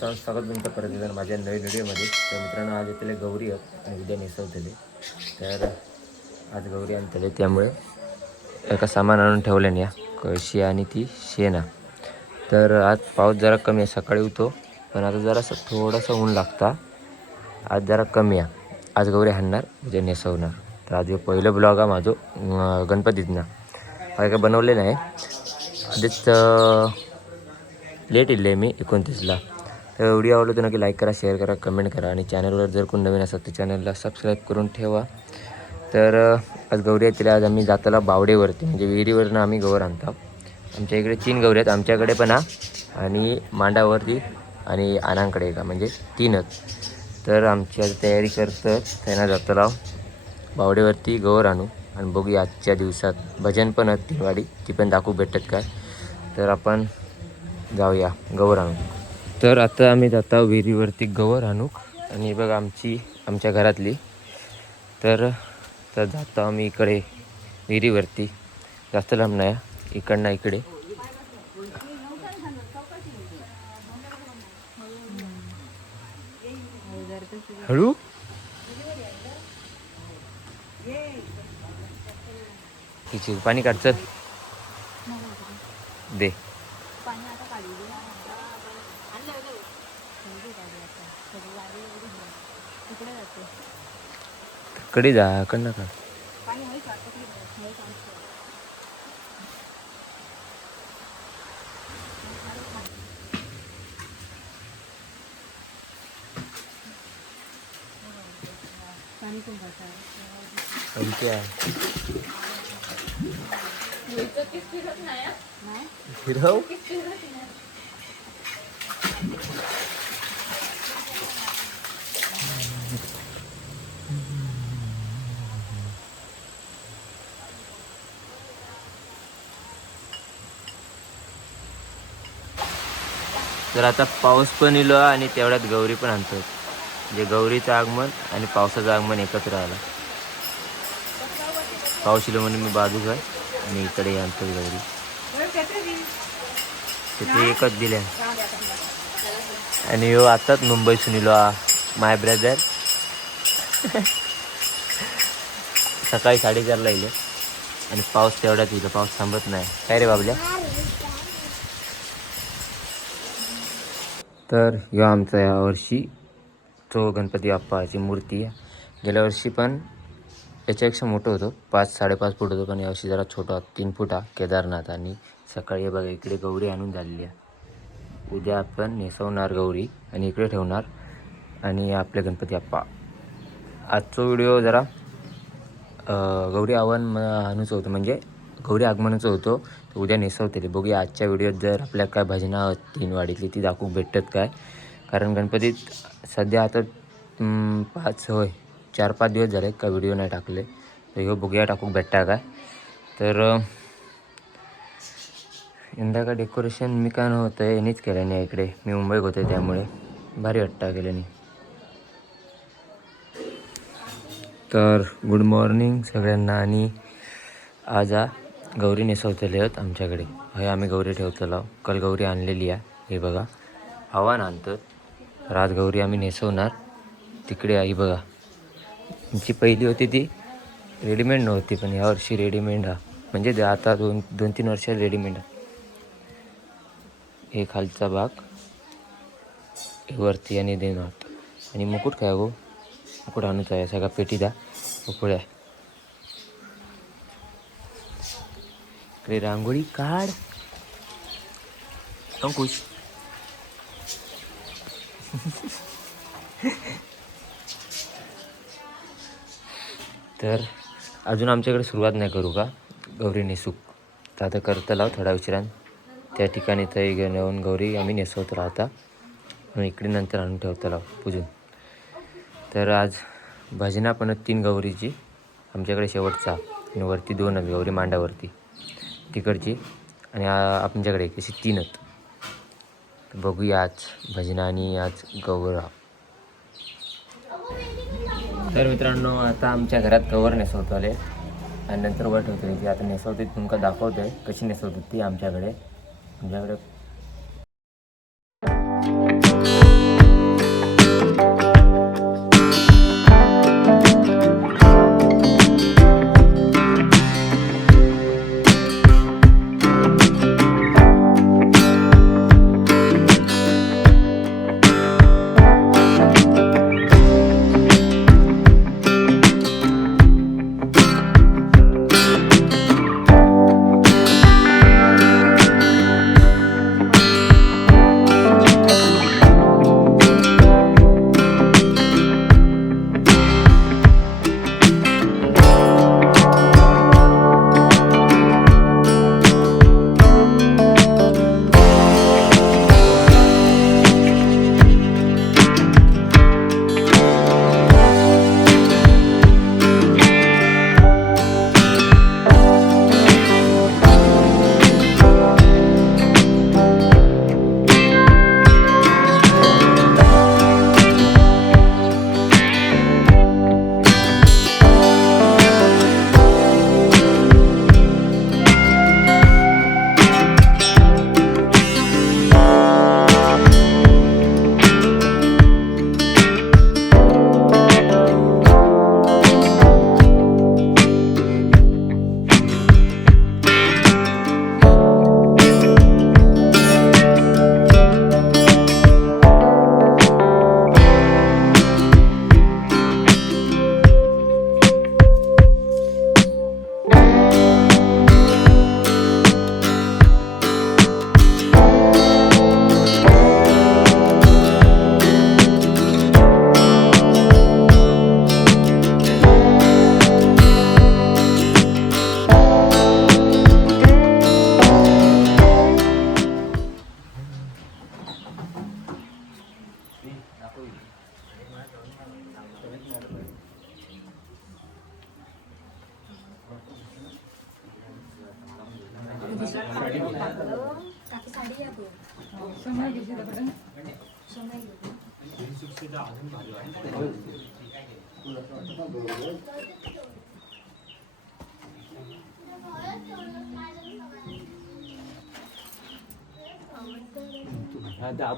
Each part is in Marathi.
नमस्कार स्वागत तुमचं परत एकदा माझ्या नवीन व्हिडिओमध्ये. तर मित्रांनो आज येतले गौरी आहेत आणि उद्या नेसवतले तर आज गौरी आणतले त्यामुळे एका सामान आणून ठेवलं या. कळशी आणि ती शेणा तर आज पाऊस जरा कमी आहे. सकाळी उठतो पण आता जरासं थोडंसं ऊन लागता. आज जरा कमी आहे. आज गौरी हाणणार उद्या नेसवणार. तर आज पहिलं ब्लॉग आहे माझो गणपतीतनं. काय काय बनवले नाही आधीच लेट इल्ले मी एकोणतीसला. तर व्हिडिओ आवडलो तर नक्की लाईक करा शेअर करा कमेंट करा. आणि चॅनलवर जर कोण नवीन असेल तर चॅनलला सबस्क्राईब करून ठेवा. तर आज गौरी येतील. आज आम्ही जाताला बावडेवरती म्हणजे विहिरीवरनं आम्ही गौर आणतो. आमच्या इकडे तीन गौरी आहेत. आमच्याकडे पण हा आणि मांडावरती आणि आनांकडे एका म्हणजे तीनच. तर आमची आज तयारी करतात त्यांना जाताला बावडेवरती गौर आणू. आणि बघूया आजच्या दिवसात. भजन पण आहेत दिवाळी. ती पण दाखवू भेटत काय. तर आपण जाऊया. गवर आणू. तर आता आम्ही जातो विहिरीवरती गवर आणू आणि बघ आमची आमच्या घरातली. तर तर जातो आम्ही इकडे विहिरीवरती. जास्त लांब नाही इकडनं इकडे. हळू. तिची पाणी काढ दे कडे जा कडनं का? आमच्या फिरव तर आता पाऊस पण इलो आणि तेवढ्यात गौरी पण आणतात. म्हणजे गौरीचं आगमन आणि पावसाचं आगमन एकत्र आला. पाऊस इलो म्हणून मी बाजू आहे. आणि इकडे आणतो गौरी. तर ते एकच दिल्या आणि हो आताच मुंबईसून सुनिलो माय ब्रदर. सकाळी साडेचारला इले. आणि पाऊस तेवढ्यात येईल पाऊस थांबत नाही. काय रे बाबल्या? तर ह्यो आमचा यावर्षी तो गणपती बाप्पाची मूर्ती आहे. गेल्या वर्षी पण याच्यापेक्षा मोठं होतं. पाच साडेपाच फूट होतो पण यावर्षी जरा छोटा तीन फूट केदारनाथ आणि सकाळी हे बघा इकडे गौरी आणून झालेली आहे. उद्या आपण नेसवणार गौरी आणि इकडे ठेवणार आणि आपले गणपती बाप्पा. आजचा व्हिडिओ जरा गौरी आव्हान म- आणूचं होतं. म्हणजे गौरी आगमनाचं होतं. उद्या नेसवते बघूया आजच्या व्हिडिओत जर आपल्या काय भजना तीन वाडीतली ती दाखवू भेटतात काय? कारण गणपतीत सध्या आता पाच होय चार पाच दिवस झाले का व्हिडिओ नाही टाकले. तर ह्यो बघूया टाकूक भेटता काय? तर यंदा का डेकोरेशन मी काय नव्हतं यांनीच केलं नाही इकडे. मी मुंबईत होते त्यामुळे. भारी वाटता केल्याने. तर गुड मॉर्निंग सगळ्यांना आणि आज. गौरी नेसवतले आहेत आमच्याकडे. हे आम्ही गौरी ठेवतलो कल गौरी आणलेली आहे. हे बघा. आव्हान आणतं राजगौरी गौरी आम्ही नेसवणार. तिकडे आई बघा. आमची पहिली होती ती रेडीमेड नव्हती पण यावर्षी रेडीमेड हा. म्हणजे आता दोन दोन तीन वर्ष रेडीमेड हे. खालचा भाग. हे वरती आणि देणार. आणि मुकुट काय गो मुकुट आणूचा आहे. सगळा पेटी द्या उकळ्या. इकडे रांगोळी काढ. अंकुश तर अजून आमच्याकडे सुरुवात नाही करू का? गौरी नेसूक तर आता करता लाव थोड्या उशिरान. त्या ठिकाणी ते घेऊन येऊन गौरी आम्ही नेसवत राहता. आणि इकडे नंतर आणून ठेवता लाव पूजून. तर आज भजना पण तीन गौरीची आमच्याकडे शेवटचा आणि वरती दोन आहेत गौरी मांडावरती. तिकडची. आणि आपल्याकडे आमच्याकडे कशी तीन आहेत. बघूया आज भजना आणि आज गौरा तर मित्रांनो आता आमच्या घरात कवर नेसवतो आले आणि नंतर वर ठेवतो की आता नेसवते तुमका दाखवतोय कशी नेसवतो ती आमच्याकडे. आमच्याकडे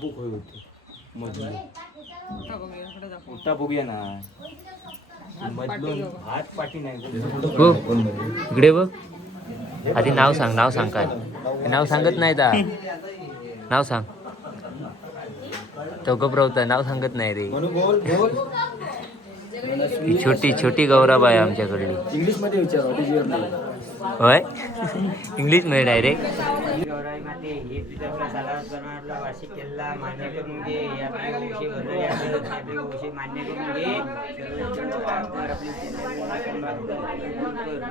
हा दाबू खोय होते. मधून मोठा बघूया ना. मधून हात पाठी नाही हो. इकडे बघ. आधी नाव सांग नाव सांग काय. नाव सांगत नाही ता नाव सांग. चौकप्रवता नाव सांगत नाही रे. म्हणून बोल बोल. ही छोटी छोटी गौराबाई आहे आमच्याकडली. इंग्लिशमध्ये होय? इंग्लिशमध्ये डायरेक्ट गौराई हे तुझ्या आपला सालास बनवला वार्षिक केला मान्य करून घे हे गोष्टी वंशी भरलेले आहेत हे आपले मान्य करून घे.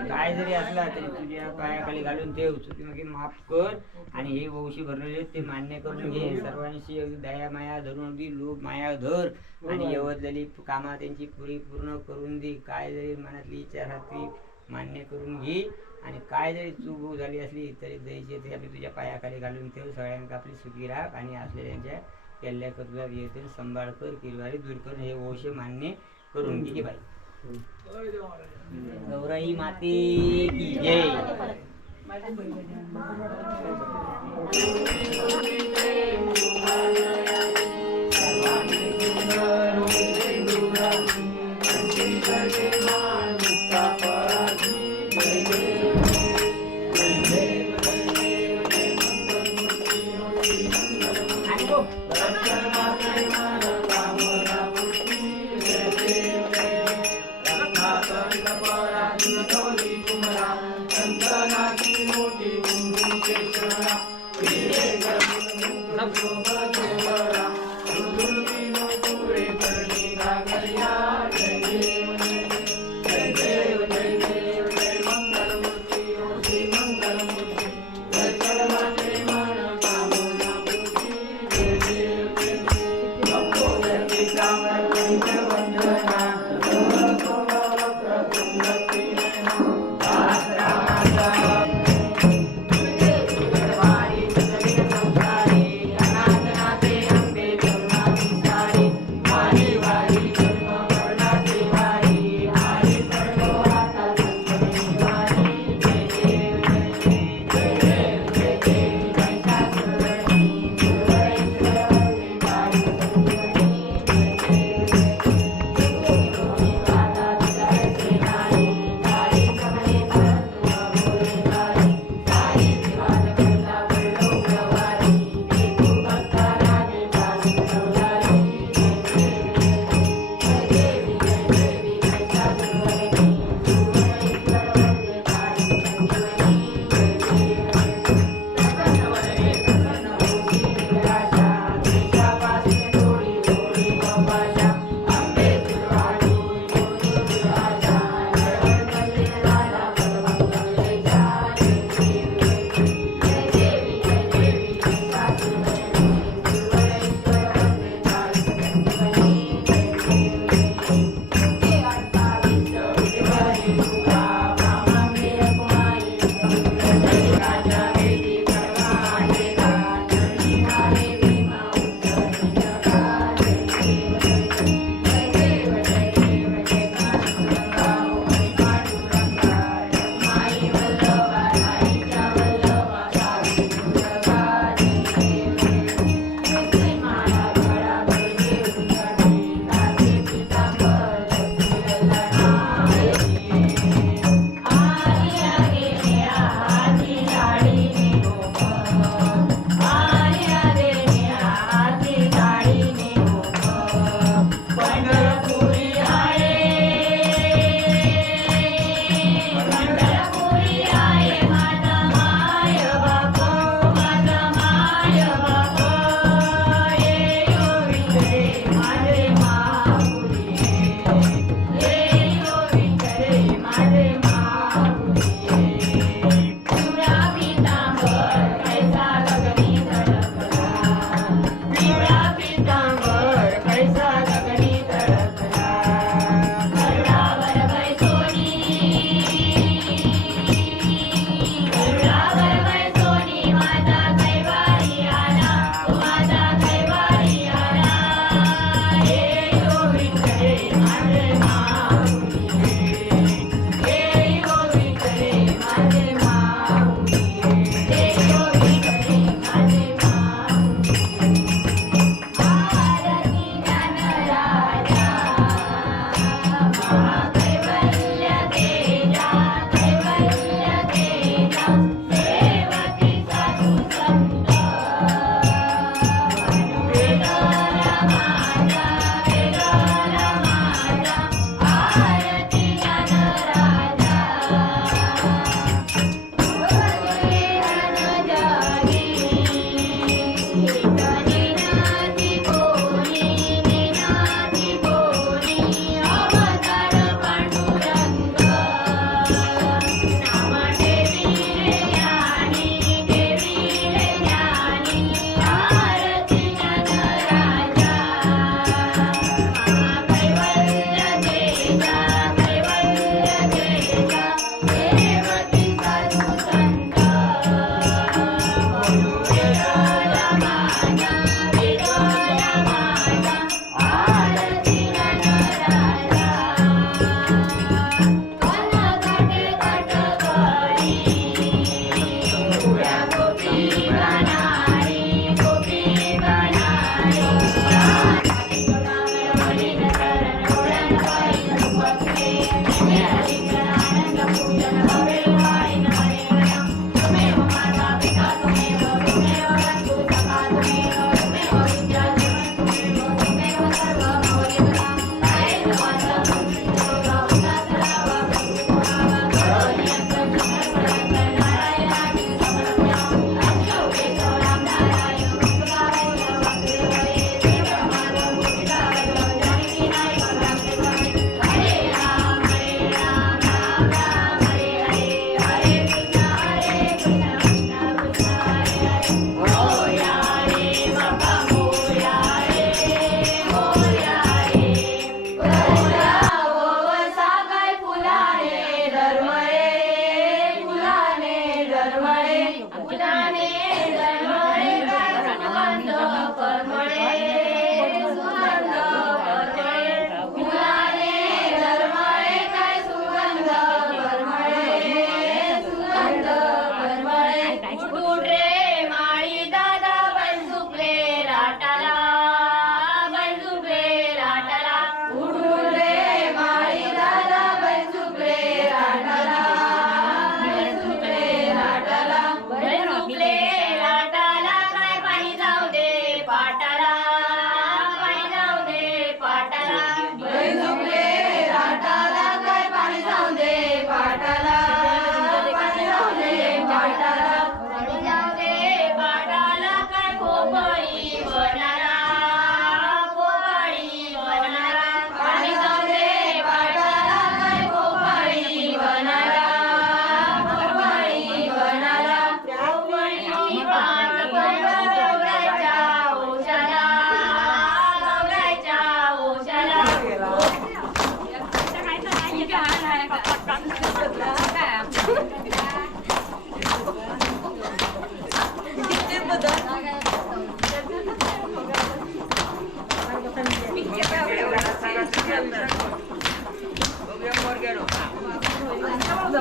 काय जरी असला तरी तुझ्या पायाखाली घालून ठेव चुकीमागे माफ कर. आणि हे वंशी भरलेले ते मान्य करून घे. सर्वांशी अगदी दया माया धरून अगदी लोभ माया धर. आणि यवतलेली कामा त्यांची पुरी पूर्ण करून दे. काय जरी मनातली इच्छा राहते मान्य करून घे. आणि काय जरी चूक झाली असली तरी जयची ते आपली तुझ्या पायाखाली घालून ठेव. सगळ्यांना आपली सुखी राख आणि असलेल्यांच्या केल्या कचुला येतील सांभाळ कर किरवारी दूर कर. हे वंश मान्य करून घे बाई. गौराई माते की जय.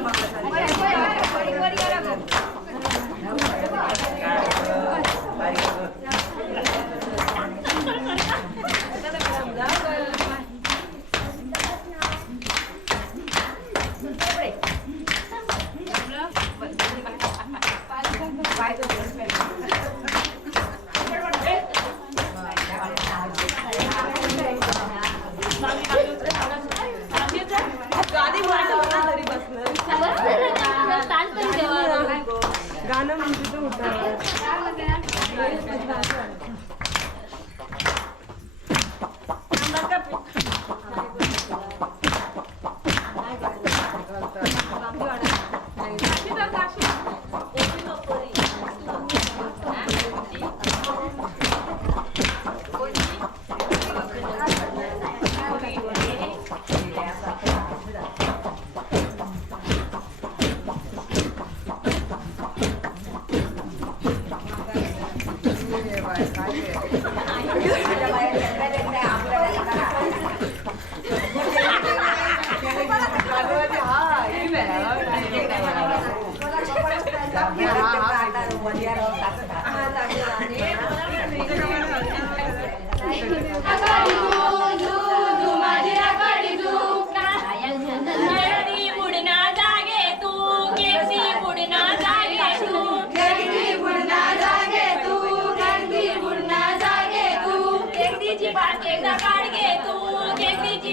বাংলা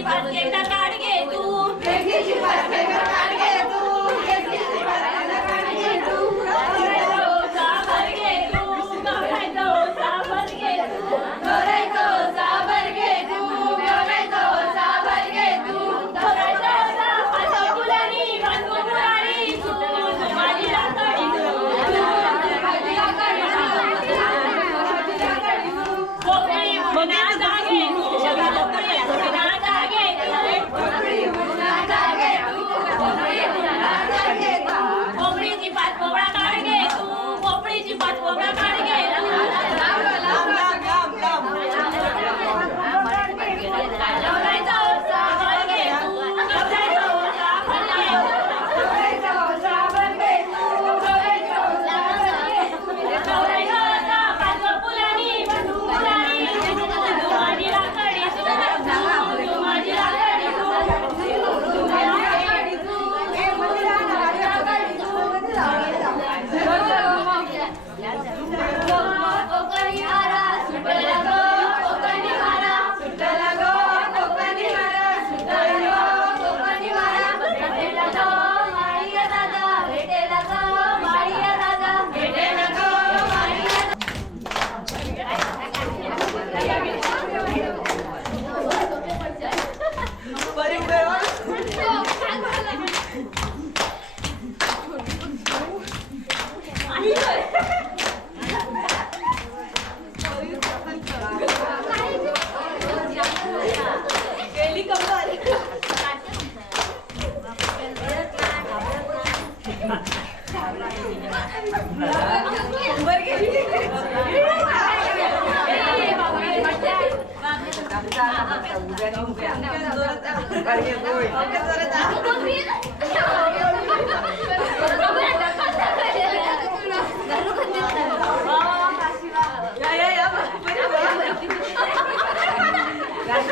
पाच एकदा काढ घे तू.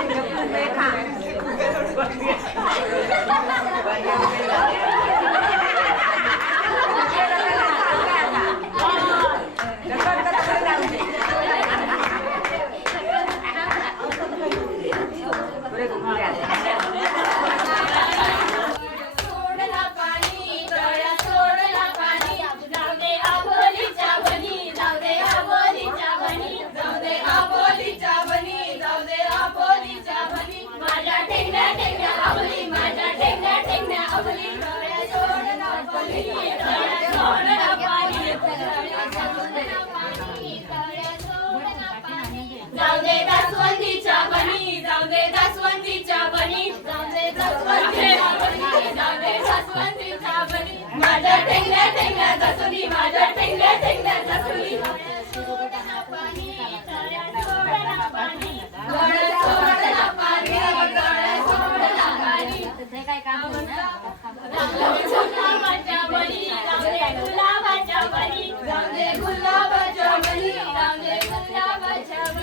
เดี๋ยลยค่ะ माझ्या ठेंगल्या गुलाबाच्या बळी गुलाबाच्या बळी गुलाबाच्या बळी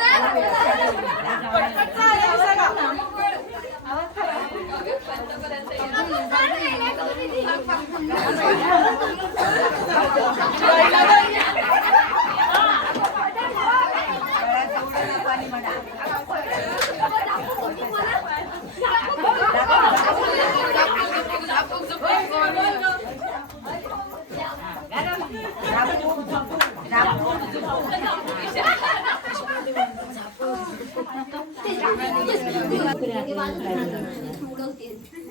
उडवतील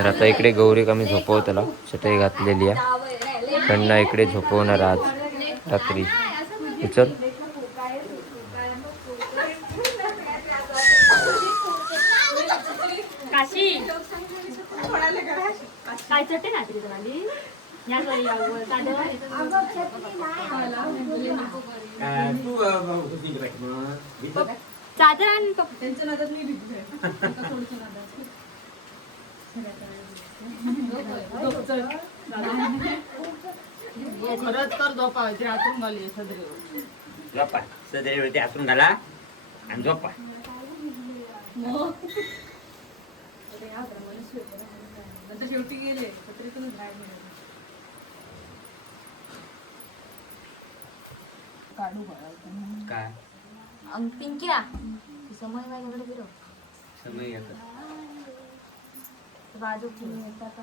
तर आता इकडे गौरी कमी झोपवतला. चटई घातलेली आहे. कण्णा इकडे झोपवणार आज रात्री. उचल. काशी. काय ना तरी या सॉरी चादर आण झोपा घाला आणि झोपा काय? पिंक्या समय माझ्याकडे फिरव. समय आता बाजू तुम्ही येता का?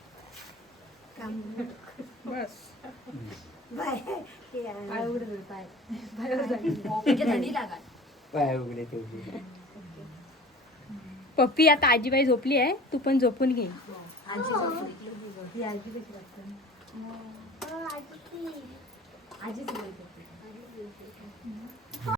पिंक्या थंडी लागाल. पाय उघडे तेवढे. पप्पी आता आजीबाई झोपली आहे. तू पण झोपून घे. आजी झोपली. आजीच बोलते